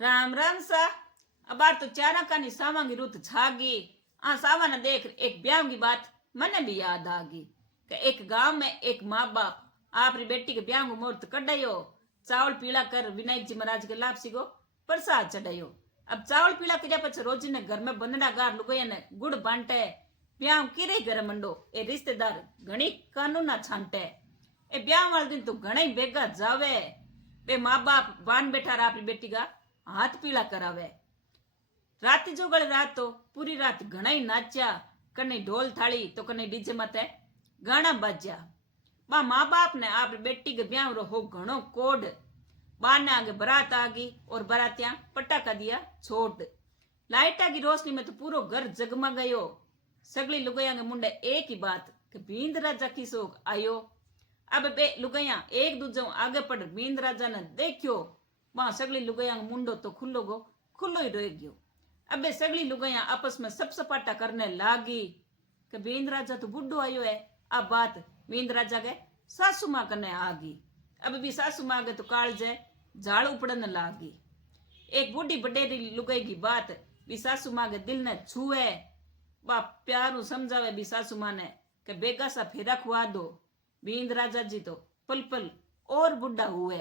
राम राम सा। अबार तो चारा कानी सावांगी रुत छागी। आ सावा न देख एक ब्याह की बात मने भी याद आ गई कि एक गांव में एक माँ बाप आपरी बेटी के ब्याह को मुहूर्त कढ़ायो। चावल पीला कर विनायक जी महाराज के लापसी को प्रसाद चढ़ायो। अब चावल पीला कर्या पछी रोज ने घर में बंदड़ा गार लुगाया ने गुड़ बांटे। ब्याह किरे घर मंडो ए रिश्तेदार घणी कानूना छांटे। ए ब्याह वाले दिन तो घणे भेगा जावे। बे माँ बाप बान बैठा रहा अपनी बेटी का हाथ पीला करावे। रात जो गळे रात तो पूरी रात घणा ही नाच्या। कने ढोल थाली तो कने डीजे माते गाना बाज्या। बा माँ बाप ने आप बेटी के ब्याह रो हो घणो कोड। बार ने आगे बारात आ गई और बारातियां पटाखा दिया छोड़। लाइटा की रोशनी में तो पूरो घर जगमग गयो। सगली लुगाइया के मुंडे एक ही बात कि बींद राजा की सोग आयो। अब बे लुगाइया एक दूजे आगे पड़ बींद राजा ने देखियो। वहां सगली लुगाइया का मुंडो तो खुल्लो ही रह गयो। अबे सगली लुगाइया आपस में सब सपाटा करने लागी कि बींद राजा तो बुढ़ो आयो है। अब बात बींद राजा के सासू माँ कने आ गई। अब भी सासू माँ के तो कालजे झाड़ उपड़न लागी। एक बूढ़ी बडेरी लुगाई की बात भी सासू माँ के दिल ने छुए। बाप प्यारू समझावे भी सासू माँ ने कि बेगा सा फेरा खुआ दो। बींद राजा जी तो पल पल और बुढ़ा हुए।